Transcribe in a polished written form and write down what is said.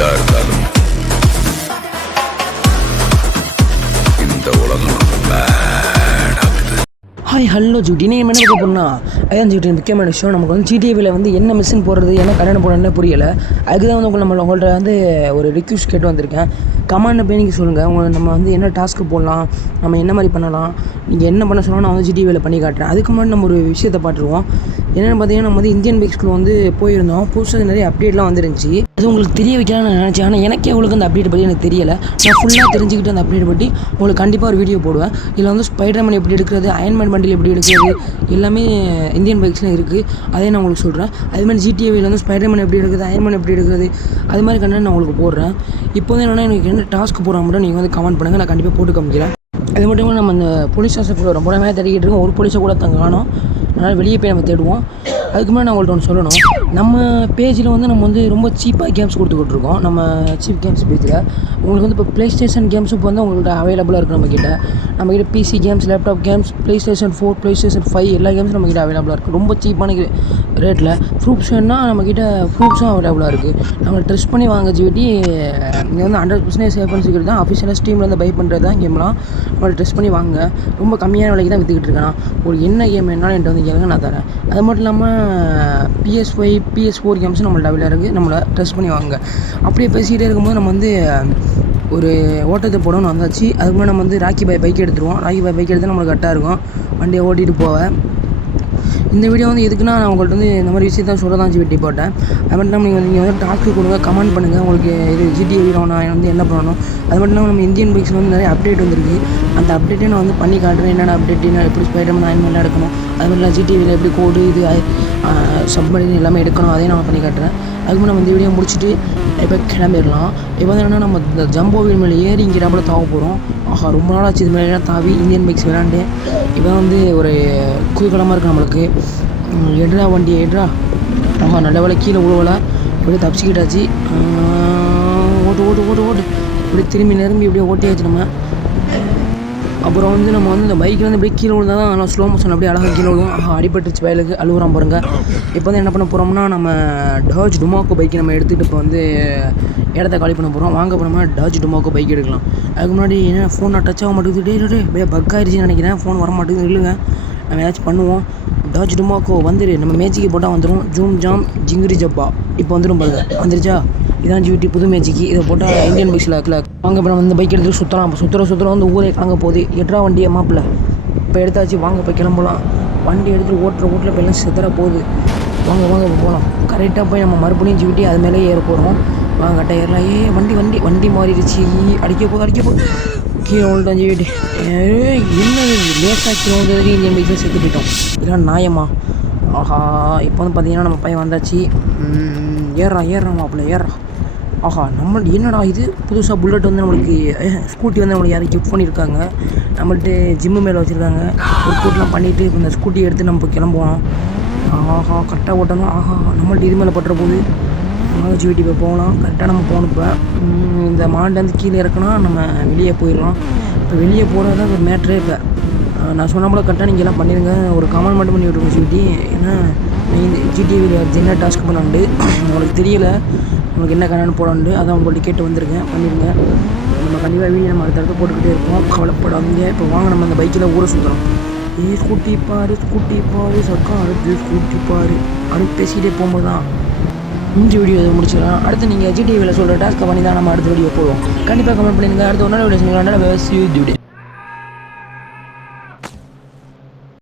இருட்டா இருந்தாலும் இந்த உலகம் ஹாய் ஹலோ ஜூட்டி நீங்கள் என்ன பார்க்க போகிறோம்னா அதான் ஜூட்டி முக்கியமான விஷயம். நமக்கு வந்து ஜிடிஏவில் வந்து என்ன மிஷின் போடுறது என்ன கல்யாணம் போடுறதுன்னு புரியலை. அதுக்கு தான் வந்து உங்கள்கிட்ட வந்து ஒரு ரிக்வெஸ்ட் கேட்டு வந்திருக்கேன். கமெண்ட் போய் நீங்கள் சொல்லுங்கள் உங்களுக்கு நம்ம வந்து என்ன டாஸ்க்கு போடலாம், நம்ம என்ன மாதிரி பண்ணலாம், நீங்கள் என்ன பண்ண சொன்னால் நான் வந்து ஜிடிஏவில் பண்ணி காட்டுறேன். அதுக்கு முன்னாடி நம்ம ஒரு விஷயத்தை பார்த்துருவோம். என்னென்னு பார்த்தீங்கன்னா நம்ம வந்து இந்தியன் பைக்ஸ்குள்ள வந்து போயிருந்தோம். புதுசாக நிறைய அப்டேட்லாம் வந்துருந்துச்சு. அது உங்களுக்கு தெரிய வைக்கலாம்னு நான் நினச்சேன். ஆனால் எனக்கே உங்களுக்கு அந்த அப்டேட் பற்றி எனக்கு தெரியலை. நான் ஃபுல்லாக தெரிஞ்சுக்கிட்டு அந்த அப்டேட் பற்றி உங்களுக்கு கண்டிப்பாக ஒரு வீடியோ போடுவேன். இதில் வந்து ஸ்பைடர்மேன் எப்படி எடுக்கிறது, அயன்மேன் பண்டில் எப்படி எடுக்கிறது எல்லாமே இந்தியன் பைக்ஸ்லாம் இருக்குது. அதே நான் உங்களுக்கு சொல்கிறேன். அதேமாதிரி ஜிடிஏவில் வந்து ஸ்பைடர்மேன் எப்படி எடுக்கிறது, அயன்மேன் எப்படி எடுக்கிறது அது மாதிரி கண்டென்ட் நான் உங்களுக்கு போடுறேன். இப்போ வந்து என்னென்னா எனக்கு என்ன டாஸ்க் போடுற மட்டும் நீங்கள் வந்து கமெண்ட் பண்ணுங்கள், நான் கண்டிப்பாக போட்டு காமிக்கிறேன். அது மட்டும் இல்லாமல் நம்ம அந்த போலீஸ் ஸ்டேஷன் ரொம்ப நேரமாக தேடிக்கிட்டு இருக்கோம். ஒரு போலீஸை கூட காணோம். அதனால் வெளியே போய் நம்ம தேடுவோம். அதுக்கு முன்னாடி நான் உங்கள்கிட்ட ஒன்று சொல்லணும். நம்ம பேஜில் வந்து நம்ம வந்து ரொம்ப சீப்பாக கேம்ஸ் கொடுத்துக்கிட்ருக்கோம். நம்ம சீப் கேம்ஸ் பேஜில் உங்களுக்கு வந்து இப்போ ப்ளே ஸ்டேஷன் கேம்ஸும் இப்போ வந்து உங்கள்கிட்ட அவைலபிளாக இருக்குது. நம்மக்கிட்ட PC games, laptop games, PlayStation 4, PlayStation 5 எல்லா கேம்ஸும் நம்மக்கிட்ட அவைலபிளாக இருக்குது. ரொம்ப சீப்பான ரேட்டில். ப்ரூஃப்ஸ் வேணுன்னா நம்மக்கிட்ட ப்ரூஃப்ஸும் அவைலபிளாக இருக்குது. நம்ம ட்ரெஸ்ட் பண்ணி வாங்க ஜிவிட்டி. இங்கே வந்து 100% சேஃப் அண்ட் செக்யூர் தான். அஃபிஷியலாக ஸ்டீமில் வந்து பை பண்ணுறது தான் கேம்லாம். நம்மளை ட்ரெஸ்ட் பண்ணி வாங்க. ரொம்ப கம்மியான விலைக்கு தான் விற்றுக்கிட்டு இருக்கேன். ஒரு என்ன கேம் வேணாலும் என்கிட்ட வந்து கேளுங்க, நான் தரேன். அது மட்டும் இல்லாமல் PS5, PS4 கேம்ஸும் நம்மள்ட்ட அவைலபிளாக இருக்குது. நம்மளை ட்ரெஸ்ட் பண்ணி வாங்க. அப்படியே பேசிக்கிட்டே இருக்கும்போது நம்ம வந்து ஒரு ஓட்டத்தை போடணும்னு வந்தாச்சு. அதுக்கு முன்னாடி நம்ம வந்து ராக்கி பாய் பைக் எடுத்துருவோம். ராக்கி பாய் பைக் எடுத்தால் நம்மளுக்கு கரெக்டாக இருக்கும் வண்டியை ஓட்டிகிட்டு போவேன். இந்த வீடியோ வந்து எதுக்குன்னா நான் உங்கள்கிட்ட வந்து இந்த மாதிரி விஷயத்த சொல்ல தான் வெட்டி போட்டேன். அது மட்டும் இல்லாமல் நீங்கள் வந்து டாஸ்க்கு கொடுங்க, கமெண்ட் பண்ணுங்கள். உங்களுக்கு இது ஜிடிஏ வீடியோ நான் வந்து என்ன பண்ணணும். அது மட்டும் இல்லாமல் நம்ம இந்தியன் பைக்ஸில் வந்து நிறைய அப்டேட் வந்துருக்கு. அந்த அப்டேட்டே நான் வந்து பண்ணி காட்டுறேன். என்னென்ன அப்டேட், என்ன எப்படி ஸ்பைடர்மேன் அயன்மேன்லாம் எடுக்கணும், அது மட்டும் இல்லை ஜிடிஏவில் எப்படி கோடு இது சப்மரின் எல்லாமே எடுக்கணும், அதையும் நான் பண்ணி காட்டுறேன். அதுக்கு நம்ம இந்த வீடியோ முடிச்சுட்டு இப்போ கிளம்பிடலாம். இப்போ வந்து என்னென்னா நம்ம இந்த ஜம்போ வீல் மேலே ஏறி இங்கே நம்மள தாவ போகிறோம். ஆஹா, ரொம்ப நாள் ஆச்சு இது மேலே தாவி இந்தியன் பைக்ஸ் விளாண்டு. இப்போ வந்து ஒரு குதூகலமாக இருக்குது நம்மளுக்கு. எட்ரா வண்டி எட்ரா. ஆஹா, நல்ல வேலை கீழே உழுவலை. இப்படியே தப்பிச்சிக்கிட்டாச்சு. ஓட்டு ஓட்டு ஓட்டு ஓட்டு இப்படி திரும்பி நிரம்பி இப்படியே ஓட்டியாச்சு நம்ம. அப்புறம் வந்து நம்ம வந்து இந்த பைக்கில் வந்து இப்படியே கீழே விழுந்தால் தான் நல்லா ஸ்லோ மோஷன் அப்படியே அழகாக கீழே விழுவும். அடிபட்டுருச்சு வயலுக்கு அழுகுறான் பாருங்கள். இப்போ வந்து என்ன பண்ண போகிறோம்னா நம்ம டாஜ் டுமாக்கோ பைக்கை நம்ம எடுத்துகிட்டு இப்போ வந்து இடத்த காலி பண்ண போகிறோம். வாங்க போனோம்னா டாஜ் டுமாக்கோ பைக் எடுக்கலாம். அதுக்கு முன்னாடி என்ன ஃபோன் டச் ஆக மாட்டேங்குது. அப்படியே பக் ஆகிடுச்சின்னு நினைக்கிறேன். ஃபோன் வர மாட்டேங்குது. இல்லைங்க, நம்ம ஏதாச்சும் பண்ணுவோம். டாஜ் டுமாக்கோ வந்துடு. நம்ம மேஜிக்கு போட்டால் வந்துடும். ஜூம் ஜாம் ஜிங்கிரி ஜப்பா இப்போ வந்துடும் பாருங்க. வந்துருச்சா? இதான் ஜிவிட்டி புது மேஜிக்கு. இதை போட்டால் இந்தியன் பைக்ஸில் வாங்க. இப்போ நம்ம இந்த பைக் எடுத்து சுற்றலாம். இப்போ சுற்றுற வந்து ஊரே கலங்க போகுது. எட்ரா வண்டியை மாப்பிள்ள இப்போ எடுத்தாச்சு. வாங்க இப்போ கிளம்பலாம். வண்டி எடுத்துகிட்டு ஓட்டுற இப்போ எல்லாம் சிதற போகுது. வாங்க இப்போ போகலாம். கரெக்டாக போய் நம்ம மறுபடியும் ஜிவிட்டி அது மேலே ஏற போகிறோம். வாங்க டயர்லாம் வண்டி மாறிடுச்சு. அடிக்க போகுது. கீழே விழுட்டோம் ஜிவிட்டி. என்ன லேட்டாக கீழே வந்ததுக்கு இந்தியன் பைக்கில் செத்து போயிட்டோம். இதெல்லாம் நியாயமா? ஆஹா, இப்போ வந்து பார்த்தீங்கன்னா நம்ம பையன் வந்தாச்சு. ஏறுறான் மாப்பிள்ள ஏறுறான். ஆஹா, நம்ம என்னடா இது புதுசாக புல்லட் வந்து நம்மளுக்கு ஸ்கூட்டி வந்து நம்மளுக்கு யாரும் கிஃப்ட் பண்ணியிருக்காங்க. நம்மள்ட்ட ஜிம்மு மேலே வச்சுருக்காங்க. ஒரு கூட்டெலாம் பண்ணிவிட்டு இப்போ இந்த ஸ்கூட்டி எடுத்து நம்ம இப்போ கிளம்புவோம். ஆஹா, கரெக்டாக ஓட்டணும். ஆஹா, நம்மள்ட்ட இது மேலே பட்டுற போது ஜிவிட்டி இப்போ போகலாம். கரெக்டாக நம்ம போகணும். இப்போ இந்த மாண்டேருந்து கீழே இறக்குனா நம்ம வெளியே போயிடலாம். இப்போ வெளியே போகிறது ஒரு மேட்ரே. இப்போ நான் சொன்ன போல கரெக்டாக நீங்கள் எல்லாம் பண்ணிடுங்க. ஒரு கமெண்ட் மட்டும் பண்ணி விட்ருங்க ஜிவிட்டி. ஏன்னா இந்த ஜிடிஏ என்ன டாஸ்க் பண்ணாண்டு உங்களுக்கு தெரியலை. உங்களுக்கு என்ன கண்ணான்னு போடாண்டு அதான் உங்கள்கிட்ட கேட்டு வந்திருக்கேன். பண்ணிடுங்க. நம்ம கண்டிப்பாக வீடியோ நம்ம அடுத்தடுத்து போட்டுக்கிட்டே இருப்போம். கவலைப்படாதீங்க. இப்போ வாங்க நம்ம அந்த பைக்கில் ஊரை சுற்றுறோம். ஸ்கூட்டி பாரு சக்கா அடுத்து ஸ்கூட்டி பாரு அடுத்து பேசிக்கிட்டே போகும்போது தான் இந்த வீடியோ இதை முடிச்சிடலாம். அடுத்து நீங்கள் ஜிடிஏவில் சொல்கிற டாஸ்க்கை பண்ணி தான் நம்ம அடுத்த வீடியோ போடுவோம். கண்டிப்பாக கமெண்ட் பண்ணிடுங்க. அடுத்த ஒரு நாள் வீடியோ சொல்லுங்கள்.